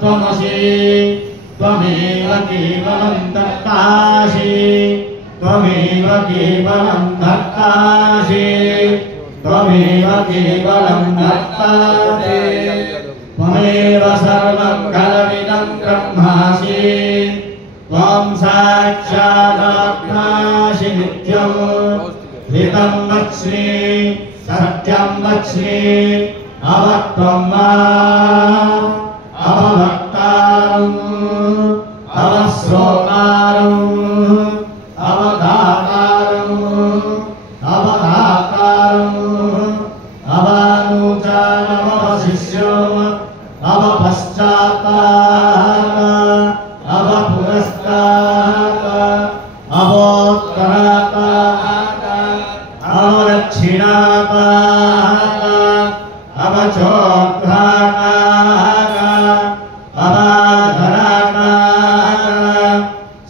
त्वमसि त्वमेव केवलं कर्तासि त्वमेव केवलं कर्तासि त्वमेव केवलं कर्तासि त्वमेव सर्वं खलविदं ब्रह्मासि त्वं साक्षादात्मासि नित्यं ऋतं वच्मि सत्यं वच्मि अवक्तं माम् अवक्तारम् अवश्रोतारम् अवधातारम् अवधातारम् अवानुचारमवशिष्यम् अवपश्चात्तात् अवपुरस्तात् अवोत्तरात् अवदक्षिणात् अवचोद्धात् अवाधरात्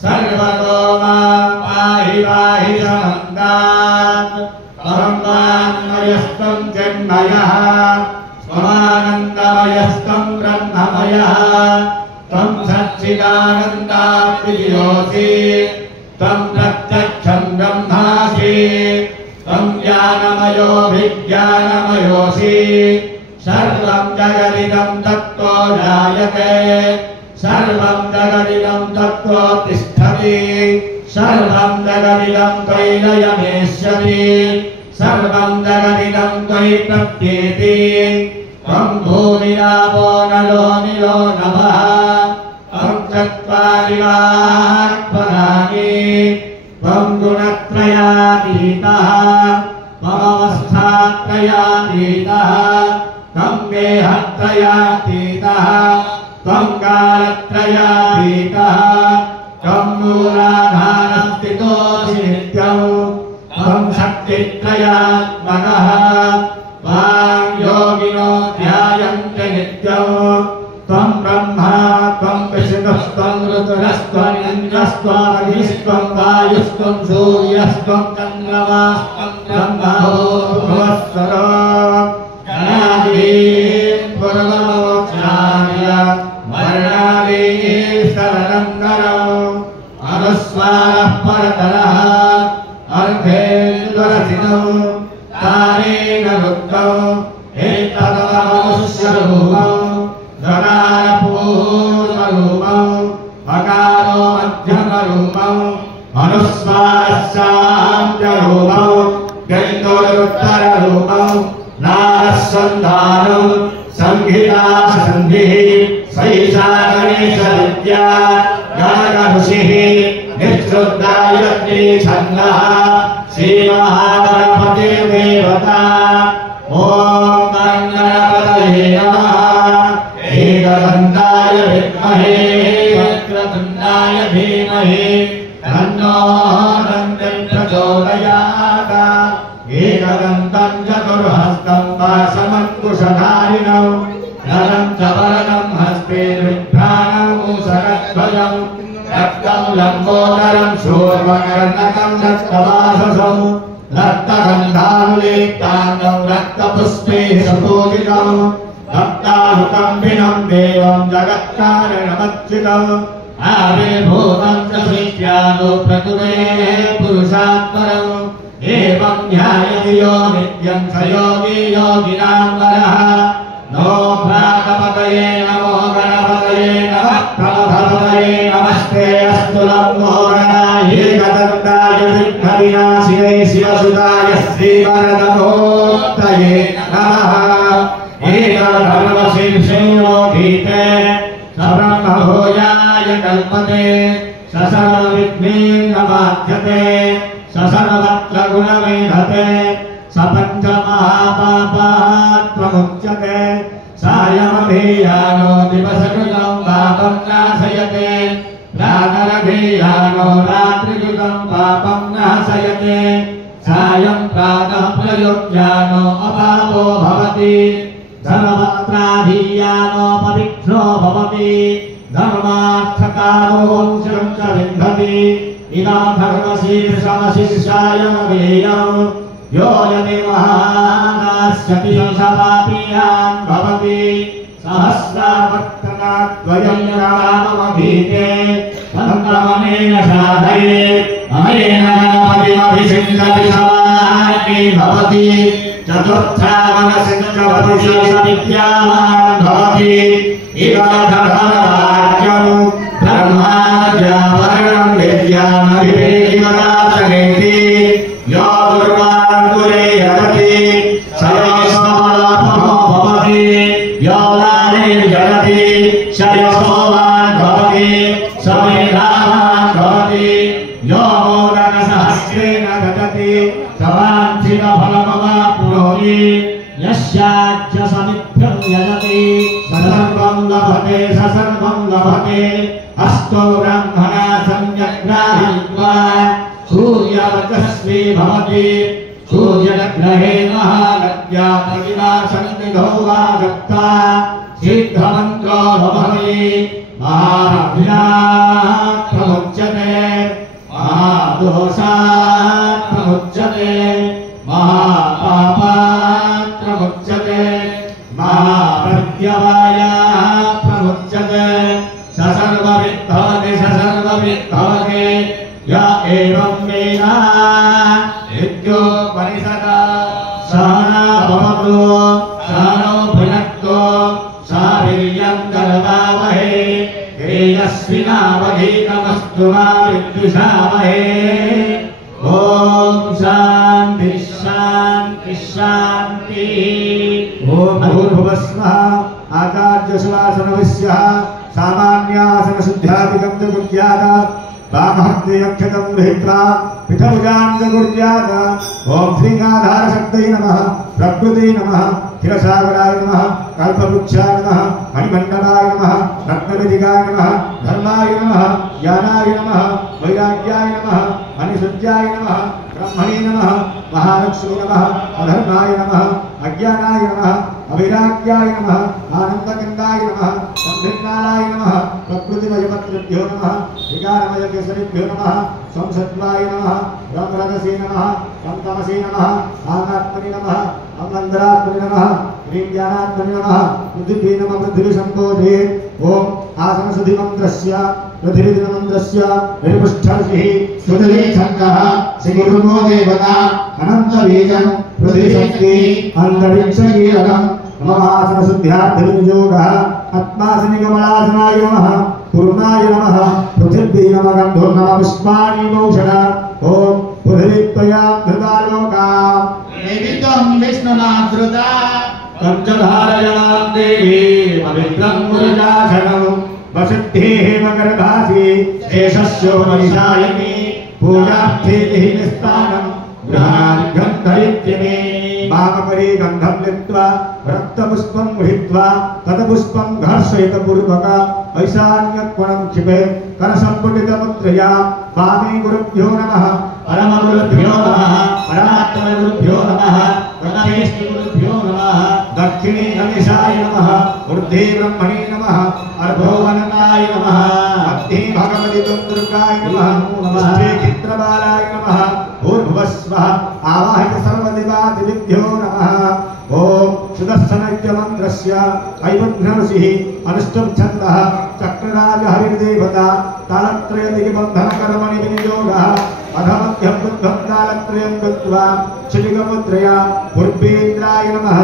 सर्वतो मां पाहि पाहि समन्तात् परमान्मयस्तं जन्मयः स्वानन्दमयस्तं ब्रह्ममयः तं सच्चिदानन्दात्मयोऽसि तं प्रत्यक्षं ब्रह्मासि तं ज्ञानमयो विज्ञानमयोऽसि सर्वं जगदिदं तत्त्वो जायते सर्वं जगदिदं तत्त्वो तिष्ठति सर्वं जगदिदं त्वयि लयमेष्यति सर्वं जगदिदं त्वयि प्रत्येति त्वं भूमिरापो नलो निलो नभः त्वं चत्वारि वाक्पदानि त्वं गुणत्रयातीतः त्वमवस्थात्रयातीतः त्वं देहत्रयातीतः त्वं कालत्रयातीतः त्वं मूलाधारस्थितोऽसि नित्यं त्वं शक्तित्रयात्मकः त्वां योगिनो ध्यायन्ते नित्यं त्वं ब्रह्मा त्वं विष्णुस्त्वं ऋतुरस्त्वं इन्द्रस्त्वमग्निस्त्वं वायुस्त्वं सूर्यस्त्वं चन्द्रमास्त्वं ब्रह्मभूर्भुवस्सरो गणादीन् पूर्वमोक्षाय वर्णादीन् शरणं नरौ अनुस्वारः परतरः अर्धेन्द्वरसिनौ तारेण रुक्तौ एतदमनुष्यरूपौ धकारपूर्वरूपौ अकारो मध्यमरूपौ अनुस्वारस्यान्त्यरूपौ गन्तोरुत्तररूपौ नारसन्धानौ संहितासन्धिः सैषा गणेशविद्या गणऋषिः निःशुद्धायज्ञे छन्दः श्रीमहागणपतिर्देवता ॐ गणपतये नमः एकदन्ताय विद्महे वक्रतुण्डाय धीमहि तन्नो दन्तं प्रचोदयात् एकदन्तं चतुर्हस्तं पाशमङ्कुशधारिणौ नरं च वरदं हस्ते बिभ्राणं मूषकध्वजं रक्तं लम्बोदरं शूर्पकर्णकं रक्तवाससं रक्तगन्धानुलेप्ताङ्गं रक्तपुष्पैः सुपूजितं रक्तानुकम्बिनं देवं जगत्कारणमच्युतम् आविर्भूतं च विद्यानो प्रकृते पुरुषात्परम् एवं ध्यायति यो नित्यं स योगी योगिनां वरः नो भ्रातपतये नमो गणपतये नमः प्रभवतये नमस्ते अस्तु लम्बोदराय एकदन्ताय विघ्नविनाशिने शिवसुताय श्रीवरदमूर्तये नमः एकदधर्मशीर्षेणो गीते सब्रह्मभूयाय कल्पते ससर्वविघ्नेन बाध्यते ससर्वत्र गुणमेधते स पञ्चमहापापात्वमुच्यते सायमधीयानो दिवसकृतं पापं नाशयते रातरधीयानो रात्रिकृतं पापं नाशयते सायं प्रातः प्रयुज्यानो अपापो भवति धर्मत्राधीयानो पवित्रो भवति धर्मार्थकामोऽंशं च विन्दति इदं धर्मशीर्षमशिष्याय वेयं यो यदिमहानास्यति सपापीयान् भवति सहस्रावर्तन द्वयं राममभीते तन्त्रमनेन साधये अनेन गणपतिमभिषिञ्चति समानकी भवति चतुर्था मनसिञ्चवति विद्यावान् भवति इदधर्मराज्यं ब्रह्माज्ञावरणं विद्यामभिवेदिमदासनेति यो दुर्वान् दुरेयति स यशोलाभो भवति यो लानिर्जयति स यशोवान् भवति स मेधावान् भवति यो मोदकसहस्रेण गतति स वाञ्छितफलमवाप्नोति यस्याच्च समिद्धं यजति स सर्वं लभते अस्तो ब्रह्मणा सम्यग्राहीत्वा सूर्यवचस्वी भवति सूर्यग्रहे महानद्या प्रतिमा सन्निधौ वा दत्ता सिद्धमन्त्रो भवति महाभ्यात् प्रमुच्यते महादोषात् प्रमुच्यते महापापात् प्रमुच्यते महाप्रत्यवायात् प्रमुच्यते स सर्वविद्भवति य एवं वेद इत्योपनिषदा सहना भवतु सहनौ भुनक्तु सह वीर्यं करवावहै तेजस्विनावधीतमस्तु मा विद्विषावहै ॐ शान्ति शान्ति शान्ति ॐ भूर्भुवस्वः आचार्यशुभासनविष्यः सामान्यासनशुद्ध्यादिकं च कुर्यात् वामहस्तेऽक्षतं गृहीत्वा पितरुजां च कुर्यात् ॐ श्रीगाधारशक्तये नमः प्रकृते नमः क्षीरसागराय नमः कल्पवृक्षाय नमः मणिमण्डलाय नमः रत्नविदिकाय नमः धर्माय नमः ज्ञानाय नमः वैराग्याय नमः मणिसुज्याय नमः ब्रह्मणे नमः महालक्ष्मी नमः अधर्माय नमः अज्ञानाय नमः अविराग्याय नमः आनन्दकन्दाय नमः संभिन्नालाय नमः प्रकृतिमयपत्रेभ्यो नमः विकारमयकेसरेभ्यो नमः संसत्वाय नमः ब्रह्मरदसे नमः तमसे नमः आत्मने नमः अमंदरात्मने नमः ह्रीं नमः पृथिवी नमः पृथिवीसम्बोधे ॐ आसनसुधिमन्त्रस्य पृथिवीदिनमन्त्रस्य विपुष्ठर्षिः सुधीछन्दः श्रीगुरुर्मो देवता अनन्तबीजं पृथिवीशक्ति अन्तरिक्षकीलकं नमासनशुद्ध्यार्थविनियोगः आत्मासनिकमलासनाय नमः पूर्णाय नमः पृथिवी नमः गन्धोर्नमः पुष्पाणि मौषध ॐ पृथिवीत्वया धृतालोका निमित्तं विष्णुनाधृता पंचधारयां देवी पवित्रं मुरजासनं वसुद्धेः मकरभासी शेषस्यो महिषायिनी पूजार्थे निस्थानं गृहार्घं धरित्यमे वामकरे गन्धं लिप्त्वा रक्तपुष्पं गृहीत्वा तत्पुष्पं घर्षयितपूर्वक ऐशान्यकोणं क्षिपेत् करसम्पुटितमुद्रया वामे गुरुभ्यो नमः परमगुरुभ्यो नमः परमात्मगुरुभ्यो नमः गणेशगुरुभ्यो नमः दक्षिणे गणेशाय नमः ऊर्ध्वे ब्रह्मणे नमः अर्धोवननाय नमः मध्ये भगवति दुर्गाय नमः नमस्ते चित्रबालाय नमः भूर्भुवस्वः आवाहित सर्वदेवादिभ्यो नमः ॐ सुदर्शनयज्ञमन्त्रस्य ऐवघ्नऋषिः अनुष्टुप् छन्दः चक्रराज हरिर्देवता तालत्रयदिग्बन्धनकर्मणि विनियोगः अधमध्यं बुद्धं तालत्रयं गत्वा क्षितिकमुद्रया पूर्वेन्द्राय नमः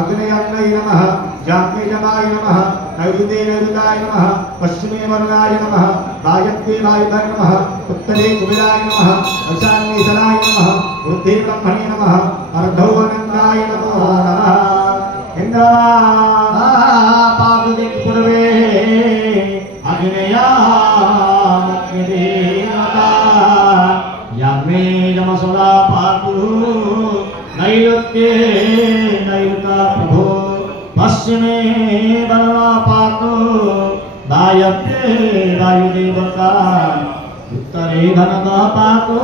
अग्नेयग्नये नमः जाग्नेयमाय नमः नैऋते नैऋताय नमः पश्चिमे वरुणाय नमः वायव्ये वायुधाय नमः उत्तरे कुबेराय नमः ईशान्ये ईशानाय नमः ऊर्ध्वे ब्रह्मणे नमः अर्धोवनन्दाय नमो नमः इंद्रापादुदिक्पूर्वे अग्नेयाग्निदेवता यामे नमसदा पातु नैऋत्ये नैऋता प्रभो पश्चिमे वरुणा पातु वायव्ये वायुदेवता उत्तरे धनदा पातु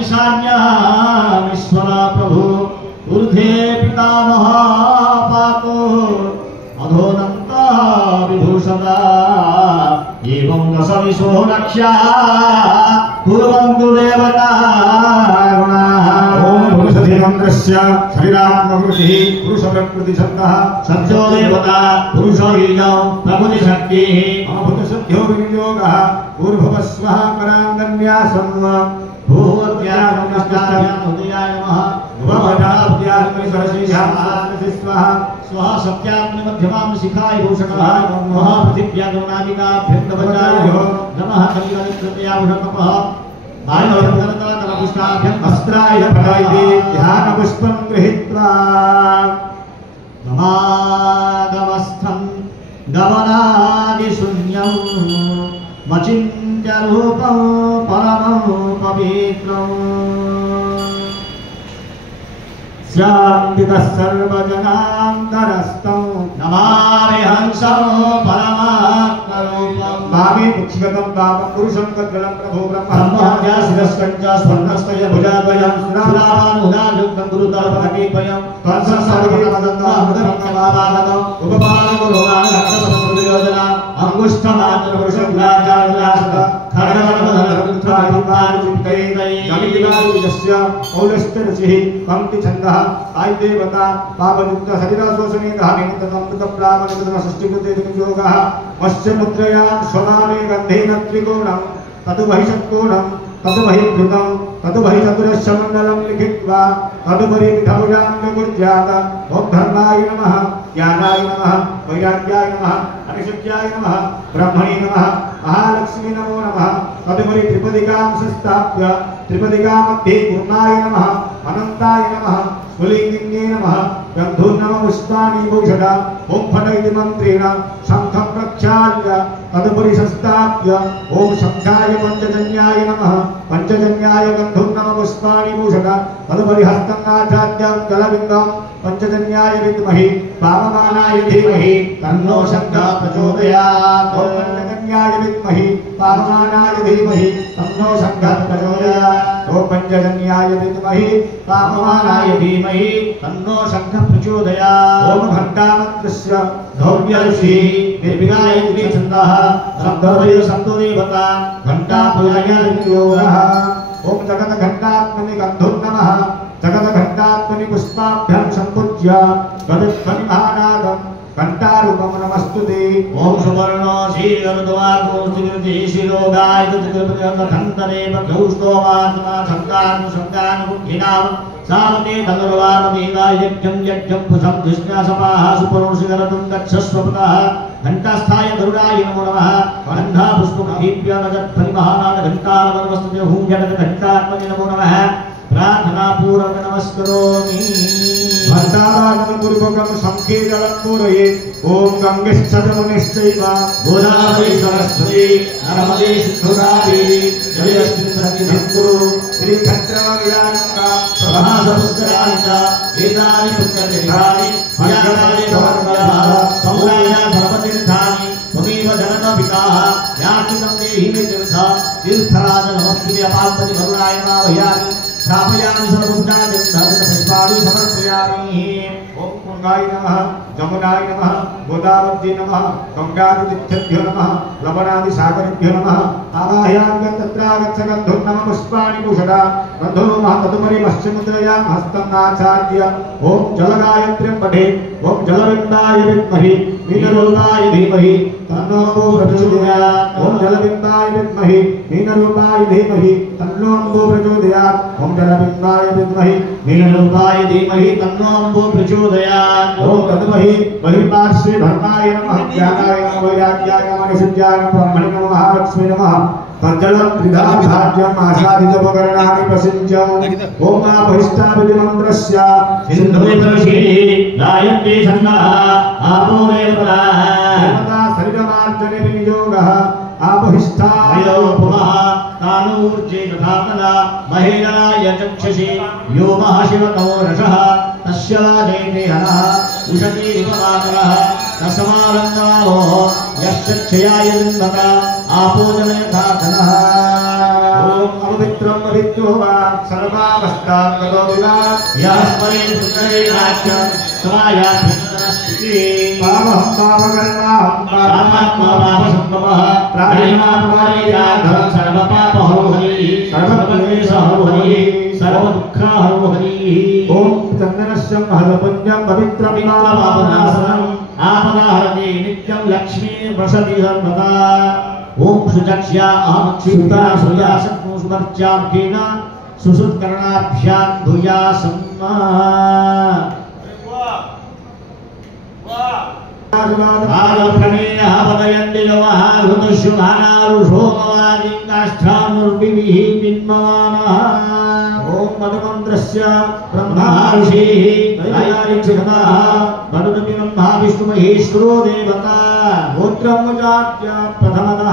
ईशान्यामीश्वरा प्रभु ऊर्ध्वे पितामह पातु अधोनन्ता विभूषदा एवं दशविशो रक्षा पूर्वं तु देवता ॐ पुरुषधिरं मंत्रस्य शरीरात्मकृतिः पुरुषप्रकृतिछन्दः सत्यो देवता पुरुषो ईजौ प्रकृति शक्तिः अमभूतसद्यो विनियोगः पूर्ववस्वः कराङ्गन्यासम् भूवत्यात्मनिष्ठाभ्यामुदयाय नमः भवभटाभ्यात्मनिसरसिष्याः स्वः सत्यात्मनिमध्यमां शिखाय भूषणः नमः पृथिव्यागमनादिकाभ्यं कवचाय नमः कलिकलिकृतयाभूषणः वायुर्गणतलपुष्टाभ्यं अस्त्राय फलायते ध्यानपुष्पं गृहीत्वा नमागमस्थं गमनादिशून्यं मचिन्त्यरूपं परमं पवित्रम् शान्तितः सर्वजनान्तरस्थं नमामि हंसं परमात्मरूपं वामे मुक्षिगतं वामं पुरुषं कद्गलं प्रभो ब्रह्महत्या शिरस्कञ्च स्वर्णस्तय भुजाद्वयं सुरावानुदायुक्तं गुरुतलपकटीपयं त्वत्सत्सर्वगतमदन्तमदन्तमादागतम् उपपादगुरुवानहस्तसंस्कृतियोजना अंगुष्ठमात्रपुरुषं राजानुदासत खड्गवनमधरकृत्वादिपानुचित्तैः जमितिलायुजस्य पौलश्चरसिः पंक्तिछन्दः आयुदेवता पापयुक्त शरीरशोषणेतः निमित्तमृतप्रामनिकृतसृष्टिकृते विनियोगः मत्स्यमुद्रया स्वभावे गन्धेन त्रिकोणं ततु बहिषत्कोणं ततु बहिर्भृतं ततु बहिचतुरश्चमण्डलं लिखित्वा तदुपरि विधौजान्यकुर्यात् ॐ धर्माय नमः ज्ञानाय नमः वैराग्याय नमः अनिशुद्ध्याय नमः ब्रह्मणे नमः महालक्ष्मी नमो नमः तदुपरि त्रिपदिकां संस्थाप्य त्रिपदिकामध्ये पूर्णाय नमः अनन्ताय नमः स्फुलिङ्गिन्ये नमः गन्धूर्नम पुष्पाणि भूषण ॐ फट इति मन्त्रेण शङ्खं प्रक्षाल्य तदुपरि संस्थाप्य ॐ शङ्खाय पञ्चजन्याय नमः पञ्चजन्याय गन्धूर्नम पुष्पाणि भूषण तदुपरि हस्तङ्गाच्छाद्यं जलबिन्दं पञ्चजन्याय विद्महे वाममानाय धीमहि तन्नो शङ्खः प्रचोदयात् ॐ पञ्चजन्याय विद्महे वाममानाय धीमहि तन्नो शङ्खः प्रचोदयात् ॐ पञ्चजन्याय विद्महे वाममानाय धीमहि तन्नो शङ्खः प्रचोदयात् ॐ घण्टामन्त्रस्य धौर्यऋषि निर्विगायत्री छन्दः शब्दोदय सन्तोदेवता घण्टापूजया विनियोगः ॐ जगद्घण्टात्मनि गन्धुर्नमः जगद्घण्टात्मनि पुष्पाभ्यां सम्पूज्य गदध्वनिमहानादं घण्टारूपं नमस्तुते ॐ सुवर्णो श्रीगरुदवागोस्तिकृति शिरोगायतृतिकृपतिरन्धन्तरे बद्धौष्टोमात्मा शब्दानुशब्दानुबुद्धिनाम सावते तनुर्वामदेवायज्ञं यज्ञं पुषं धृष्ण्यासपाः सुपरोषिगरतं गच्छस्वपतः घण्टास्थाय गरुडाय नमो नमः गन्धापुष्पमदीप्य नगध्वनिमहानाद घण्टारवनमस्तुते हूञ्जगद्घण्टात्मने नमो नमः प्रार्थना पूर्वक नमस्करोमि भण्डारागमपूर्वकं शङ्खे जलं पूरयेत् ॐ गङ्गेश्चमुनिश्चैव गोदावरी सरस्वती नर्मदे सिन्धुरादेवी जलेऽस्मिन् सन्निधिं कुरु श्रीभद्रवव्यानका प्रभासपुष्कराणि च एतानि पुण्यतीर्थानि मयानानि भवन्त्यः समुदाया सर्वतीर्थानि त्वमेव जनकपिताः याचितं देहि मे तीर्थराज नमस्कृत्य पार्वती करुणाय नमः स्थापयामि सर्वभूतानि पुष्पाणि समर्पयामि ॐ गङ्गाय नमः जमुनाय नमः गोदावत्यै नमः गङ्गादितीर्थेभ्यो नमः लवणादिसागरेभ्यो नमः आवाहयामि तत्रागच्छ गन्धुर्नम पुष्पाणि भूषण गन्धर्वः तदुपरि मत्स्यमुद्रयां हस्तं आचार्य ॐ जलगायत्र्यं पठेत् ॐ जलविन्दाय विद्महे मीनरूपाय धीमहि तन्नो प्रचोदयात् ॐ जलविन्दाय विद्महे मीनरूपाय धीमहि तन्नो प्रचोदयात् ॐ जलविन्दाय विद्महे मीनरूपाय धीमहि तन्नो प्रचोदयात् ॐ तद्महि बहिर्पार्श्वे धर्माय नमः ज्ञानाय नमः वैराग्याय नमः निषिद्ध्याय नमः ब्रह्मणे नमः महालक्ष्मी नमः तज्जलं त्रिधा विभाज्यम् आसादितोपकरणानि प्रसिञ्चम् ॐ बहिष्ठाभिमन्त्रस्य सिन्धुविप्रशी गायत्री छन्दः आपो देवता शरीरमार्जने विनियोगः आबहिष्ठायो पुनः तानूर्जे तथा तदा महेन्द्राय चक्षसि यो महाशिवतो रसः तस्य जयते हरः उशती रिपमाकरः तस्मारङ्गावो यस्य क्षयाय विन्दत आपो जनयथा धनः ॐ अवित्रम् अवित्रो वा सर्वावस्थां गतो विवा यस्मरे पुत्रे राज्यं समायात् भिन्नस्थितिः पावहं पावकर्माहं पापात्मा पापसम्भवः प्राणिनात्मारीयाधरं सर्वपापहरो हरिः सर्वक्लेशहरो हरिः सर्वदुःखहरो हरिः ॐ सर्वपुण्यं पवित्रं पवित्रमापनासनम् आपदाहरति नित्यं लक्ष्मी वसति सर्वदा ओम सुचक्ष्या आमक्षिता सुया सत्मुस्मर्च्यां केन सुसुत्करणाभ्यां धुया सम्मा ओम मधुमंत्रस्य ब्रह्मा ऋषिः आयारिक्षितः मधुमति ब्रह्मा विष्णु महेश्वरो देवता गोत्रं जात्य प्रथमतः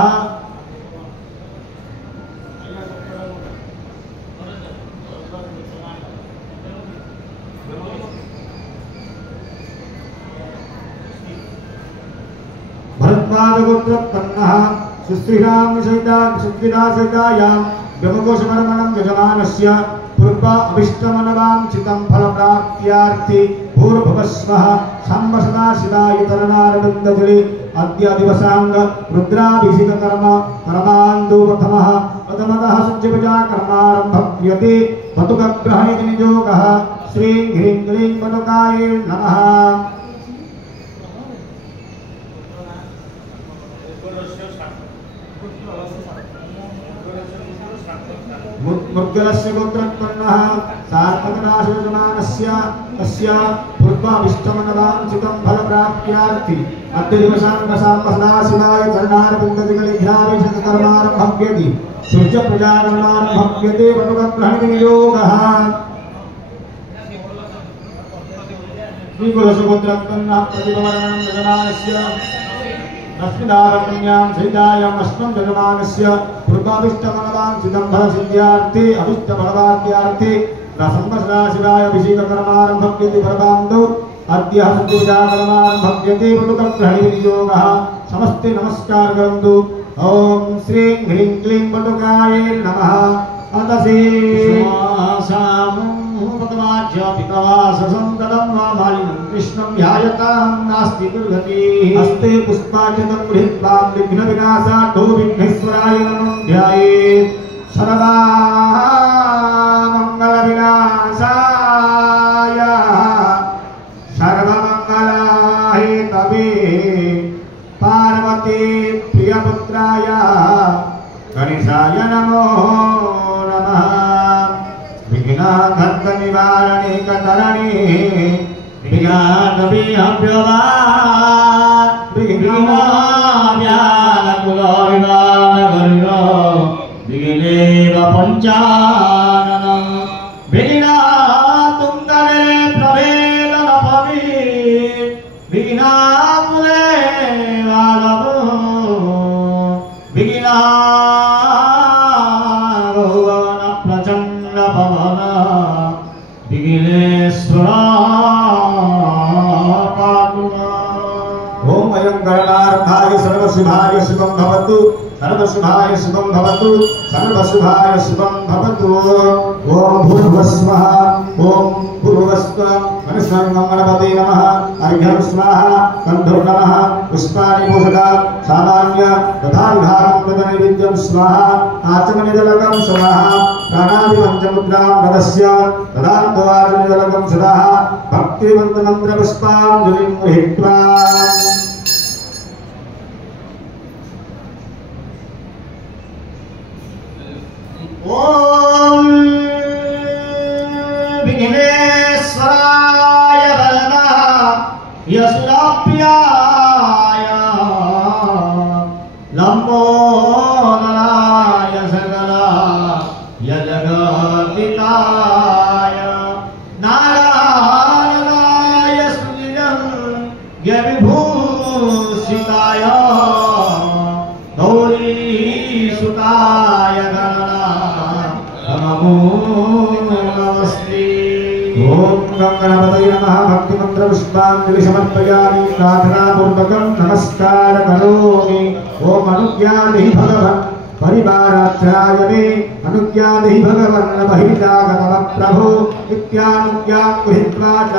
भरद्वाजगोत्रोत्पन्नः सुस्त्रीणां सहितायां ब्रह्मकोशमर्मणं यजमानस्य पूर्व अभिष्टमनवाञ्छितं फलप्राप्त्यार्थी भूर्भुवस्वः साम्ब सदाशिवाय तरणारविन्दजले अद्य दिवसाङ्ग रुद्राभिषेककर्म कर्मान्दो प्रथमतः सज्जपूजा कर्मारम्भः क्रियते पतुकग्रहणिनियोगः श्रीं ह्रीं क्लीं पतुकायै नमः मुद्गलस्य गोत्रोत्पन्नः सार्थकदाशयजमानस्य तस्य पूर्वाभिष्टमनवाञ्छितं फलप्राप्त्यार्थी अद्य दिवसाङ्ग साम्ब सदाशिवाय चरणारविन्दजगलिघ्राभिषेककर्मारम्भः क्रियते सूर्यपूजाकर्मारम्भः क्रियते पतुकग्रहणिनियोगः श्रीकुलस्य गोत्रोत्पन्नः प्रतिभवर्णं यजमानस्य अस्मिदारण्यां सहितायाम् अष्टम जजमानस्य पूर्वाभिष्टमनवाञ्छितं फलसिद्ध्यार्थे अभिष्टफलवाप्त्यार्थे सदाशिवाय अभिषेककर्मारम्भः क्रियते परमान्दौ अद्य सज्जपूजाकर्मारम्भः क्रियते पतुकग्रहणिनियोगः समस्ते नमस्कार करन्तु ओम श्रीं ह्रीं क्लीं पतुकायै नमः अतसे कृष्णं ध्यायतां नास्ति दुर्गतिः अस्ते पुष्पार्चनं गृहीत्वा विघ्नविनाशाढ्यो विघ्नेश्वराय नमः ध्यायेत् सर्वमङ्गलविनाशाय सर्वमङ्गलहेतवे पार्वती प्रियपुत्राय गणेशाय नमो नमः विघ्नाघर्गनिवारणे कतरणे विघ्नाभ्यवा विघ्नाव्याकुलविवानगरिणो विघ्नेव पञ्चानन विघ्नातुं तरे प्रवेदनपवि विघ्नामुदे वादवो विघ्नारोहण प्रचण्ड पवन विघ्नेश्वरा ओम अयं गणार्थाय सर्वशुभाय शुभं भवतु सर्वशुभाय शुभं भवतु सर्वशुभाय शुभं भवतु ओम भूर्भुवस्वः ओम भूर्भुवस्वः मनस्सर्वं गणपते नमः अर्घ्यं स्वाहा कन्धुर् नमः पुष्पाणि पूषका सामान्य तथा विधानं तदनैवेद्यं स्वाहा आचमनिजलकं स्वाहा प्राणादिपञ्चमुद्रां पदस्य तदान्तवाचनिजलकं सदा भक्तिमन्त्रपुष्पाञ्जलिं गृहीत्वा ओम विघ्नेश्वराय वरदा यशुराप्याय लंबोदराय सकला यजगतिताय नारायणाय सुजनं यविभूषिताय गौरीसुताय नमो नमस्ते ओम गणपतये नमः भक्तिमन्त्रपुष्पाञ्जलि समर्पयामि प्रार्थनापूर्वकं नमस्कार करोमि ओम अनुज्ञादेहि भगवन् परिवाराक्षराय मे अनुज्ञादेहि भगवन् बहिर्जागतः प्रभो इत्यानुज्ञां गृहीत्वा च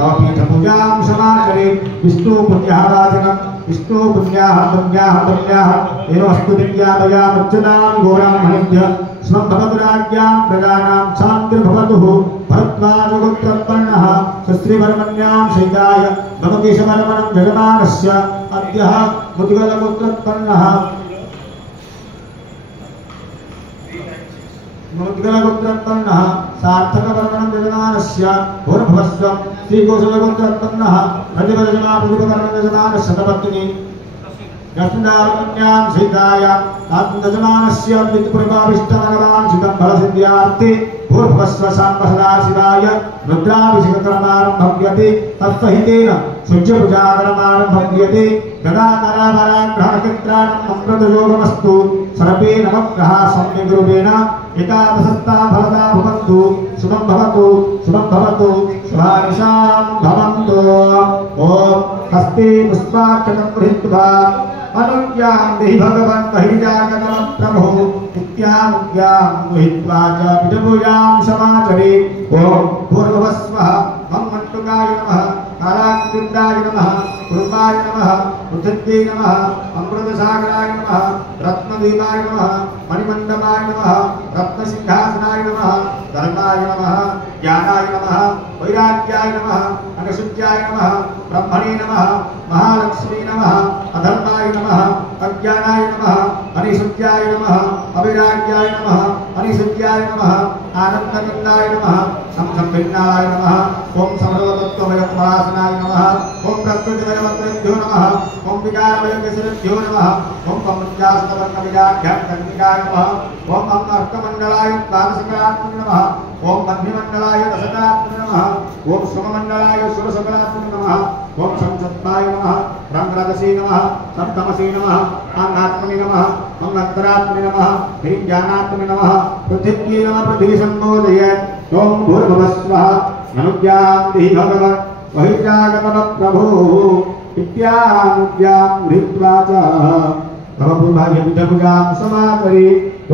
तव पीठपूजां समाचरे विष्णु पुण्याराधनं विष्णु पुण्याः एवमस्तु विद्यामयामर्चनां गौरामणिभ्य स्मं भवतु राज्ञां प्रजानां शान्तिर्भवतु भरद्वाजगोत्रपर्णः श्रीवर्मण्यां शैताय मम केशवर्मणं जगमानस्य अद्यः मुद्गलगोत्रपर्णः मुद्गलगोत्रपर्णः सार्थकवर्मणं जगमानस्य भूर्भुवस्वं श्रीकोशलगोत्रपर्णः प्रतिपदजमाप्रतिपवर्मणं जगमानस्य तपत्नी यस्मिन्नावकन्यां सीताय आत्मजमानस्य वित्तपूर्वाभिष्टमनवान् सिद्धं फलसिद्ध्यार्थे भूर्भुवस्व साम्ब सदाशिवाय रुद्राभिषेककर्मारम्भव्यते तत्सहितेन सूर्यपूजाकर्मारम्भव्यते गदाधरावराग्रहनक्षत्राणाम् अमृतयोगमस्तु सर्वे नवग्रहाः सम्यग्रूपेण एकादशस्ता फलदा भवन्तु शुभं भवतु शुभानिशां भवन्तु ॐ हस्ते पुष्पाक्षतं गृहीत्वा अनुज्ञां देहि भगवन् बहिर्जागतं प्रभो नित्यानुज्ञां गृहीत्वा च पितृपूजां समाचरे ॐ भूर्भुवस्वः मम मण्टुकाय नमः कालाग्निरुद्राय नमः कुर्माय नमः पृथिव्यै नमः अमृतसागराय नमः रत्नदीपाय नमः मणिमण्डपाय नमः रत्नसिंहासनाय नमः धर्माय नमः ज्ञानाय नमः वैराग्याय नमः अनशुद्ध्याय नमः ब्रह्मणे नमः महालक्ष्मी नमः अधर्माय नमः अज्ञानाय नमः अनिशुद्ध्याय नमः अवैराग्याय नमः अनिशुद्ध्याय नमः आनन्दकन्दाय नमः संसंभिन्नाय नमः ओम सर्वतत्त्वमयपरासनाय नमः ओम प्रकृतिमयवक्रेभ्यो नमः ओम विकारमयकेशरेभ्यो नमः ओम पमुद्रासवर्णविजाभ्याङ्कर्णिकाय नमः ओम अर्कमण्डलाय द्वादशकलात्मने नमः ओम मध्यमण्डलाय दशकलात्मने नमः ओम सोममण्डलाय षोडशकलात्मने नमः ओम संसत्ताय नमः रंगरजसे नमः सप्तमसे नमः अन्नात्मने नमः अंगन्तरात्मने नमः ह्रीञ्जानात्मने नमः पृथिव्यै नमः पृथिवी सम्बोधयेत् ओम भूर्भुवस्वः अनुज्ञां देहि भगवन् बहिर्जागतः प्रभो इत्यानुज्ञां गृहीत्वा च भवभूभाय पितृपूजां समाचरे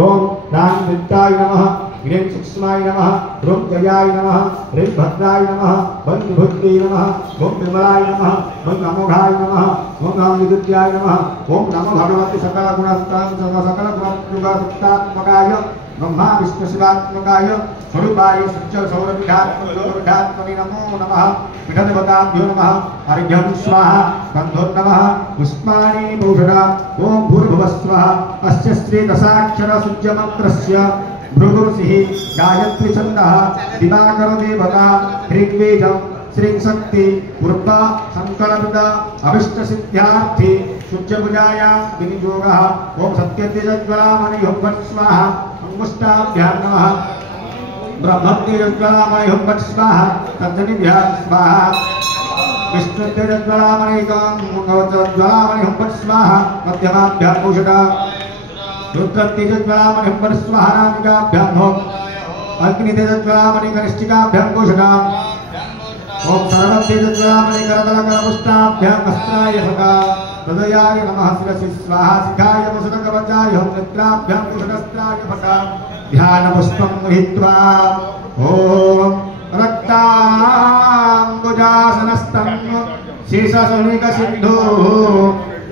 ओम रामदत्ताय नमः ह्रीं सूक्ष्माय नमः ह्रूं जयाय नमः ह्रीं भद्राय नमः बन्धुभूत्यै नमः ओम विमलाय नमः ओम अमोघाय नमः ओम विद्याय नमः ओम नमो भगवते सकलगुणयुक्तात्मकाय ब्रह्मा विष्णु शिवात्मकाय स्वरूपाय सच्च सौरविधात्मने नमो नमः पीठदेवताभ्यो नमः अर्घ्यं स्वाहा गन्धोर्नमः पुष्पाणि भूषणा ओम भूर्भुवस्वः अस्य श्री दशाक्षर सूर्यमन्त्रस्य भृगुर्षिः गायत्री छन्दः दिवाकर देवता ऋग्वेदं श्री शक्ति पूर्वा संकल्पित अभिष्ट सिद्ध्यार्थी सूर्यपूजायां विनियोगः ओम सत्यतेजज्वलामणि हुं फट् स्वाहा अंगुष्ठाभ्यां नमः ब्रह्मतेजज्वलामणि हुं फट् स्वाहा तद्धनिभ्यां स्वाहा विष्णुतेजज्वलामणि ज्वलामणि हुं फट् स्वाहा मध्यमाभ्यां भूषणा रुद्रतेजज्वलामणि हुं फट् स्वाहा नामिकाभ्यां होम् अग्नितेजज्वलामणि कनिष्ठिकाभ्यां भूषणा ओम सर्वतेजज्वलामणि करतलकरपुष्टाभ्यां वस्त्राय सदा हृदयाय नमः शिरसि स्वाहा शिखाय वसुकवचाय होम नेत्राभ्यां कुशलस्त्राय फटा ध्यानपुष्पं गृहीत्वा ओम रक्ताम्बुजासनस्तं शेषशुनिकसिन्धु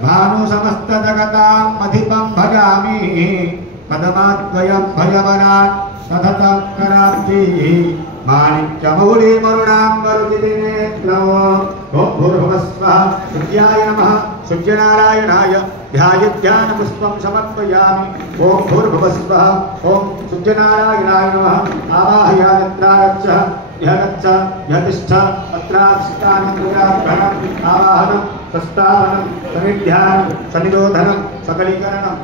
भानुसमस्तजगतां अधिपं भजामि पदमाद्वयं भजवनात् सततं कराब्जी माणिक्यमौली मरुणाम्बरुचिनेत्रम् ओम भूर्भुवस्वः सूर्याय नमः सूर्यनारायणाय ध्यायध्यानपुष्पं समर्पयामि ओम भूर्भुवस्वः ओम सूर्यनारायणाय नमः आवाहयामित्रागच्छ ह्यगच्छ ह्यतिष्ठ अत्राक्षितानं पूजाग्रहणम् आवाहनं प्रस्तावनं सनिध्यानं सनिरोधनं सकलीकरणं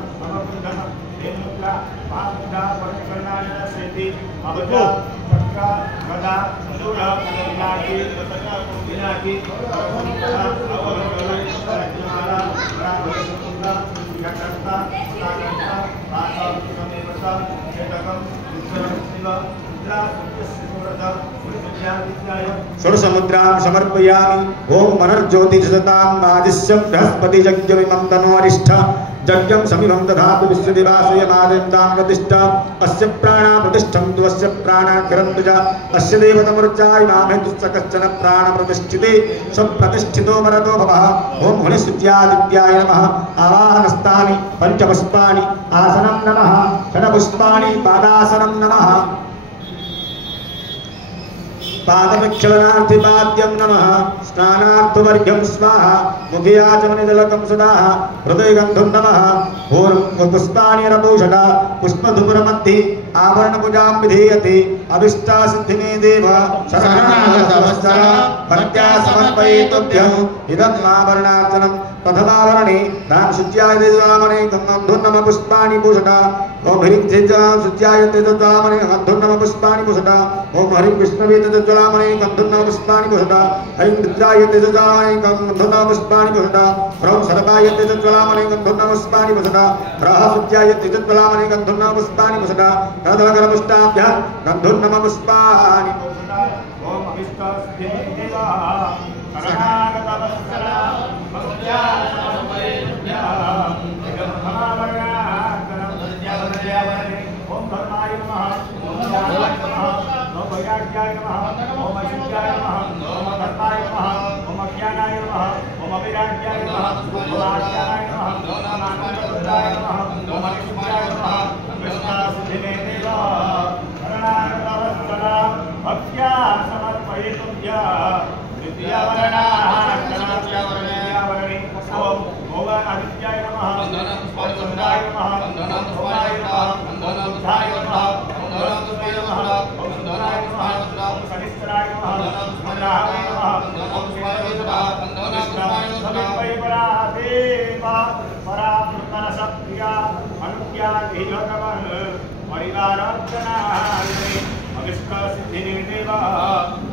Gada, Sura, Vinaki, Vinaki, Yakarta, Yakarta, Basa, Samevata, Chetakam, Shiva, Indra, Surata, षोडशमुद्रां समर्पयामि। ओम मनर्ज्योतिषतां आदिश्य बृहस्पति यज्ञमिमं तनोरिष्ठ यज्ञं समिमं दधातु विश्वदिवासयमादिन्दां प्रतिष्ठा अस्य प्राणा प्रतिष्ठं त्वस्य प्राणाखिरन्तुज अस्य देवतमर्चाय मामेतुस्य कश्चन प्राणप्रतिष्ठिते स्वप्रतिष्ठितो वरदो भवः। ओम हरिसुत्यादित्याय नमः। आवाहनस्थानि पञ्चपुष्पाणि आसनं नमः षड्पुष्पाणि पादासनं नमः पादविक्षलनार्थिपाद्यं नमः स्नानार्थवर्घ्यं स्वाहा मुखे आचमनिजलकं सदा हृदयगन्धं नमः पुष्पाणि रपूषट पुष्पधूपरमध्ये आवरणपूजां विधीयते अभिष्टासिद्धिमे देव शरणागतवत्सर भक्त्या समर्पयितुभ्यं इदमाभरणार्चनं प्रथमावरणे दानशुच्याय तेजोमणे गन्धं पुष्पाणि पूषट ओम हरिं शुच्याय तेजोमणे गन्धं पुष्पाणि पूषट ओम हरिं विष्णवे तेजोमणे गन्धं पुष्पाणि पूषट हरिं रुद्राय तेजोमणे गन्धं पुष्पाणि पूषट ह्रौं सर्वाय तेजोमणे गन्धं पुष्पाणि पूषट ह्रः शुच्याय तेजोमणे गन्धं पुष्पाणि पूषट तदलकरपुष्टाभ्यां गन्धं पुष्पाणि पूषट ओम अभिष्टसिद्धिं देवा शरणागतवत्सर भक्त्या ओम धर्माय नमः ओम ज्ञानाय नमः ओम वैराग्याय नमः ओम अशिष्याय नमः ओम धर्माय नमः ओम अज्ञानाय नमः ओम अवैराग्याय नमः ओम आज्ञानाय नमः ओम आनन्दवृत्ताय नमः ओम अनिष्ठाय नमः विष्णुसिद्धिमे देवा शरणागतवत्सर भक्त्या समर्पयितुभ्यः द्वितीयवरणार्चनावर्णे ओम आदित्याय नमः ओम चन्द्राय नमः ओम भवाय नमः ओम बुद्धाय नमः ओम धनस्वाय नमः ओम धनाय नमः ओम शनिश्चराय नमः ओम राहाय नमः ओम शिवाय नमः समित्वै परा देवा परा पुत्रशक्तिया अनुज्ञा भगवान् परिवारार्चनाय अभिष्टसिद्धिं देवा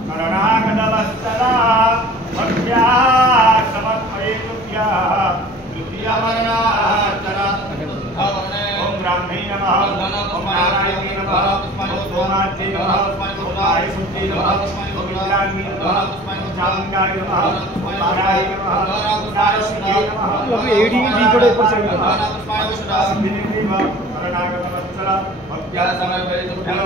शरणागतवत्सर भक्त्या समर्पयितुभ्यः तृतीयवरणार्चना ओम ब्राह्मणे नमः ओम नारायणे नमः ओम सोमाच्चे नमः ओम आयुष्ये नमः ओम इंद्राग्नि नमः ओम चामुण्डाय नमः ओम ताराय नमः ओम सारस्वती नमः अभी एडी डी ऊपर से सिद्धिं देवा शरणागतवत्सर भक्त्या समर्पयितुभ्यः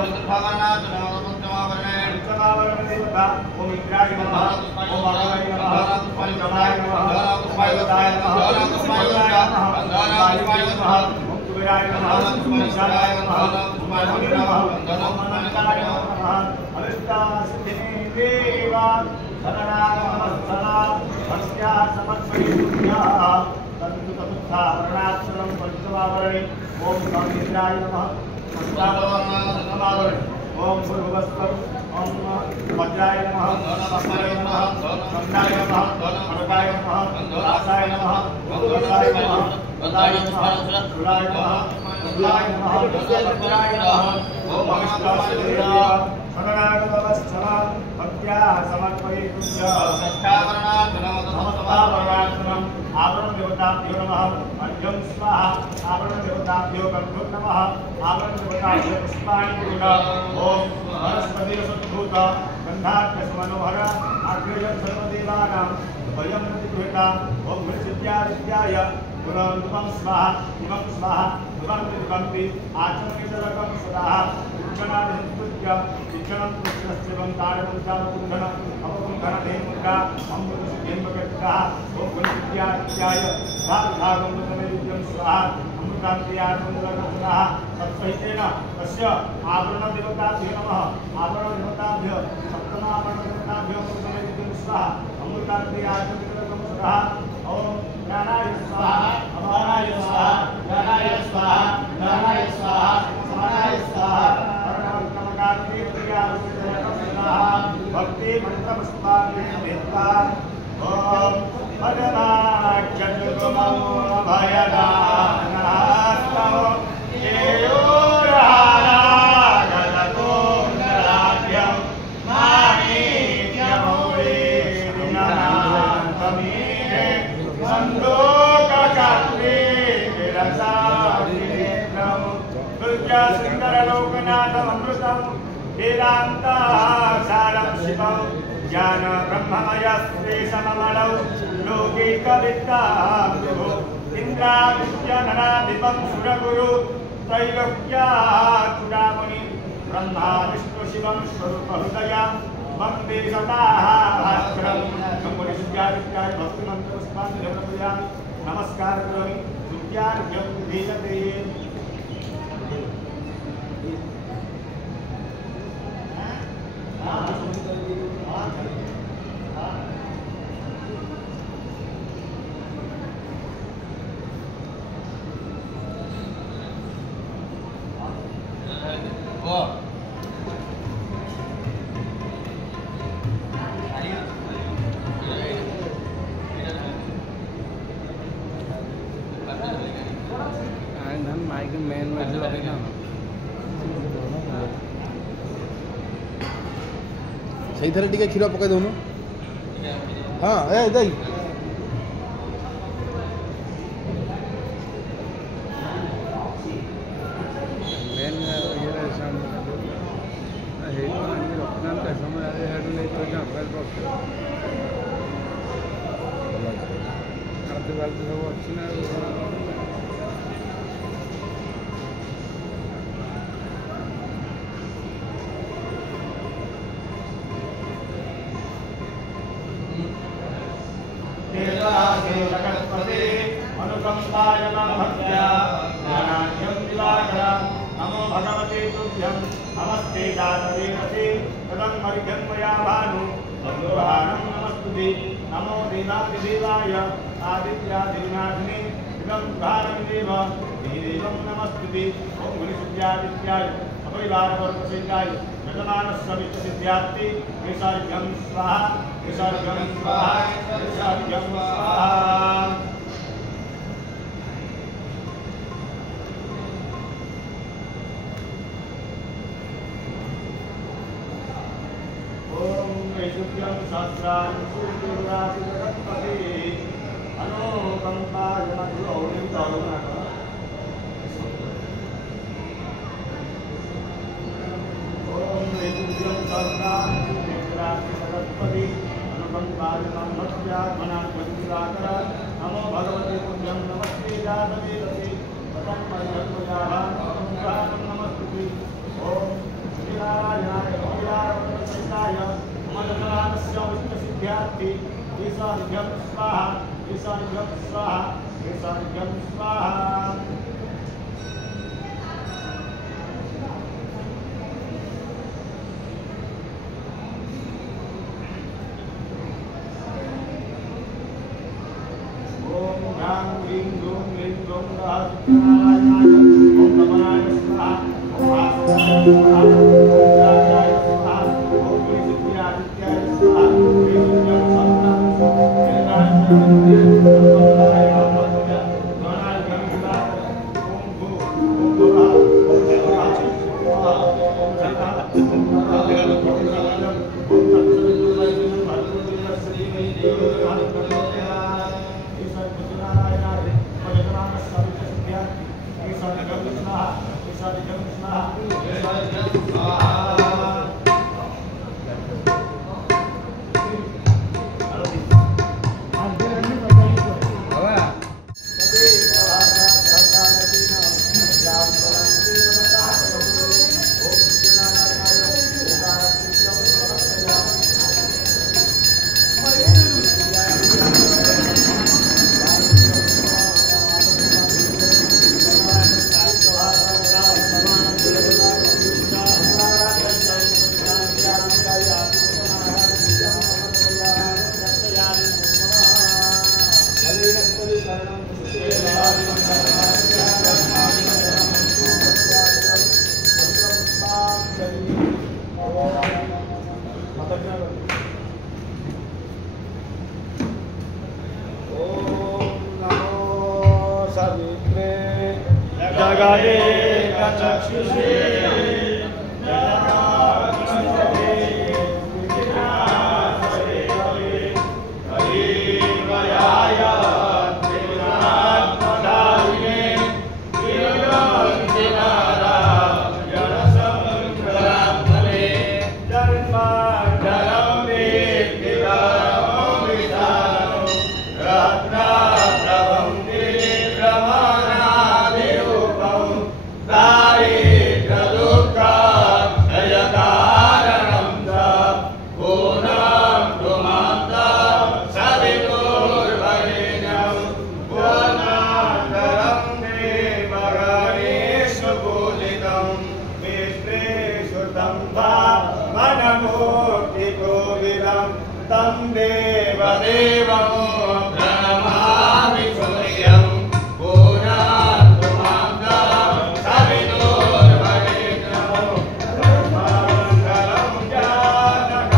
देवता ओम इंद्राय नमः ओम वरुणाय नमः ओम जमाय नमः ओम वायुदाय नमः ओम वायुदाय नमः ओम वायुवाय नमः ओम कुबेराय नमः ओम ईशानाय नमः ओम अग्नि नमः ओम अनन्ताय नमः अभिष्टसिद्धिमे देवा शरणागतवत्सर भक्त्या समर्पयितुभ्यः तद्वितबुद्धावरणार्चनं पञ्चमावरणे ओम इंद्राय नमः पंचमावरणे ओम भूर्भुवस्सुः ओम वज्राय नमः अस्त्राय नमः गन्धाय नमः खड्गाय नमः दासाय नमः वज्राय नमः गन्धाय नमः शूलाय नमः उद्लाय नमः वज्राय नमः ओम अभिष्टसिद्धिं शरणागतवत्सर भक्त्या समर्पयितुभ्यः षष्ठावरणार्चनम् आवरण देवताभ्यो नमः अर्घ्यं स्वाहा आवरण देवताभ्यो गन्धं नमः आवरण देवताभ्यो पुष्पाणि पूजा ओम वनस्पतिरसद्भूत गन्धाढ्यसमनोहर आग्नेयं सर्वदेवानां वयं प्रतिगृहीता ओम हृषित्यादित्याय गुणं स्वाहा इमं स्वाहा गुणं प्रतिपन्ति आचमनिजलकं सदा उच्चनादिसंस्तुत्य शिक्षणं कृष्णस्यवं ताडनं चारुकुण्डन अवकुण्डन धेमुद्रा अमृतसिद्धिं ओम हृषित्यादित्याय भागं मृतमेद्यं स्वाहा अमृतान्त्याचमनिजलकं स्वाहा तत्सहितेन तस्य आवरणदेवताभ्यो नमः आवरणदेवताभ्यो सप्तमावरणदेवताभ्यो मृतमेद्यं स्वाहा अमृतान्त्याचमनिजलकं स्वाहा ओम ज्ञानाय स्वाहा अपानाय स्वाहा ज्ञानाय स्वाहा ज्ञानाय स्वाहा समानाय स्वाहा अरणवत्तमकार्ते प्रियारुचितलकं स्वाहा भक्ति मन्त्रपुष्पाणि देवता ओम भजनाख्यजुगमं भयदानहस्तौ येयोरारागतोऽङ्गराढ्यं माणिक्यमौलिर्दिनान्तमीरे सन्दोककर्त्रे विरसादिनेत्रं दुर्गासुन्दरलोकनाथममृतं वेदान्तासारं शिवं ज्ञान ब्रह्ममयस्ते सममलौ लौकिकविद्यागुरु इन्द्रादित्यनराधिपं सुरगुरु त्रैलोक्याचूडामणि ब्रह्मा विष्णु शिवं स्वरूपहृदया वन्दे सदाः भास्करं नमोनित्यादित्याय भक्तिमन्त्रपुष्पाञ्जलिर्पयामि नमस्कार करोमि विद्यार्घ्यं दीयते ସେଇଥିରେ ଟିକେ କ୍ଷୀର ପକେଇ ଦେଉନୁ। ହଁ ଏ ଦେଇ ସବୁ ଅଛି ନା अनुकंपाय भक्त्या ज्ञानाढ्यं दिवाकरा नमो भगवते तुभ्यं नमस्ते दातवेनसे तदं मर्घ्यं मया भानु बन्धुहारं नमस्तुते नमो देवादिदेवाय आदित्यादिनाथिने इदं भारं देव देवं नमस्तुते ॐ गुरुसूर्यादित्याय अपरिवारवर्गसहिताय यजमानस्सवितसिद्ध्यार्थे विसर्गं स्वाहा विसर्गं स्वाहा विसर्गं स्वाहा शुक्लं सहस्रां सूर्यराशिरत्पते अनुकंपाय मधुरौलिं तरुणः ॐ शुक्लं सहस्रां सूर्यराशिरत्पते अनुकंपाय भक्त्यात्मनात्मदिवाकर नमो भगवते तुभ्यं नमस्ते जातवेदसे वदं मय्यत्वजाभानं नमस्तुते ॐ श्रीनारायणाय श्रीरामचन्द्राय मदनास्य विष्णुसिद्ध्यार्थे ईशान्यं स्वाहा ईशान्यं स्वाहा ईशान्यं स्वाहा ओम ह्रां ह्रीं ह्रूं ह्रीं ह्रूं नारायणाय ओम नमनाय स्वाहा ओम आसनाय स्वाहा मूर्तिकोविदं तं देवदेवं प्रणमामि सूर्यं पुनातु मङ्गलं सवितुर्वरेण्यं मङ्गलं ज्ञानगानान्तगम्यं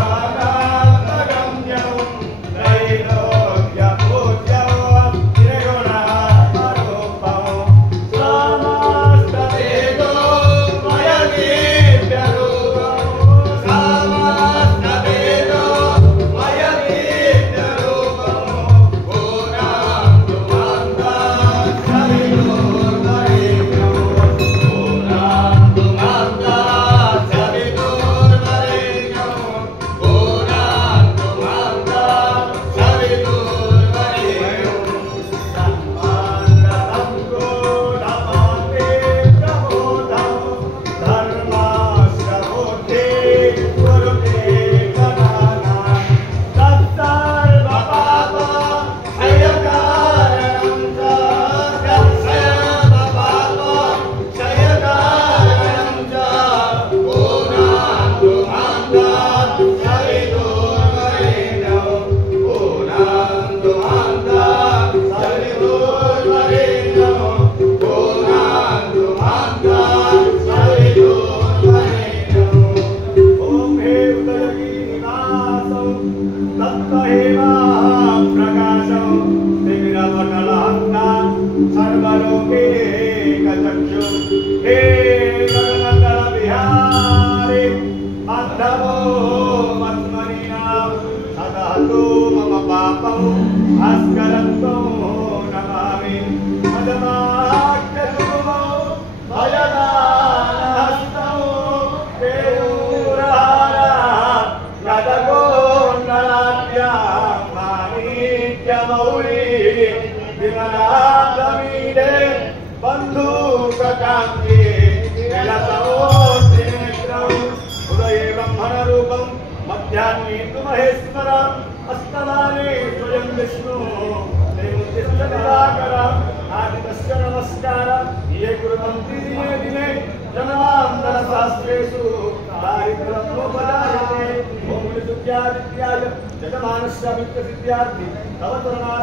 त्रैलोक्यपूज्यं त्रिगुणात्मरूपं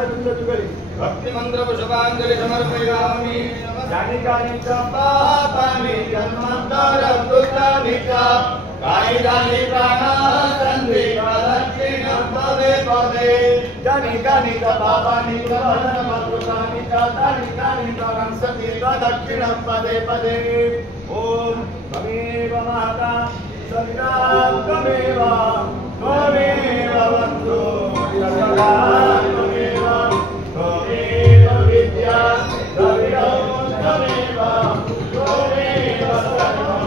समस्तवेदो भक्तिमन्त्रपुष्पाञ्जलि समर्पयामि जानिकानि च पापानि जन्मान्तरकृतानि च कायिकानि प्राणासन्ति प्रदक्षिणं पदे पदे जानिकानि च पापानि जन्मान्तरकृतानि च कायिकानि प्राणासन्ति प्रदक्षिणं पदे पदे ॐ त्वमेव माता सविता त्वमेव त्वमेव बन्धु सदा त्वमेव त्वमेव विद्या द्रविणं त्वमेव त्वमेव सर्वं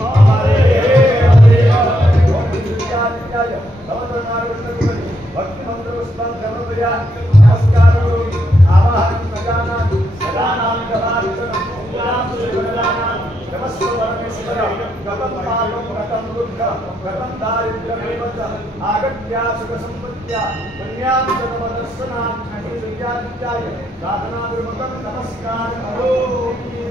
ममदेव देव विद्यादित्याय भवतनारुष्णकुमरि भक्तिमन्त्रपुष्पं समर्पयामि नमस्कारो आवाहनं प्रजानाति सदानां गवाक्षरं पुरां सुवरदानां नमस्ते परमेश्वर गतं पापं गतं दुःखं गतं दारिद्र्यमेव च आगत्या सुखसम्पत्त्या पुण्यां सर्वदर्शनां विद्यादित्याय साधनाविर्मुखं नमस्कारं करोमि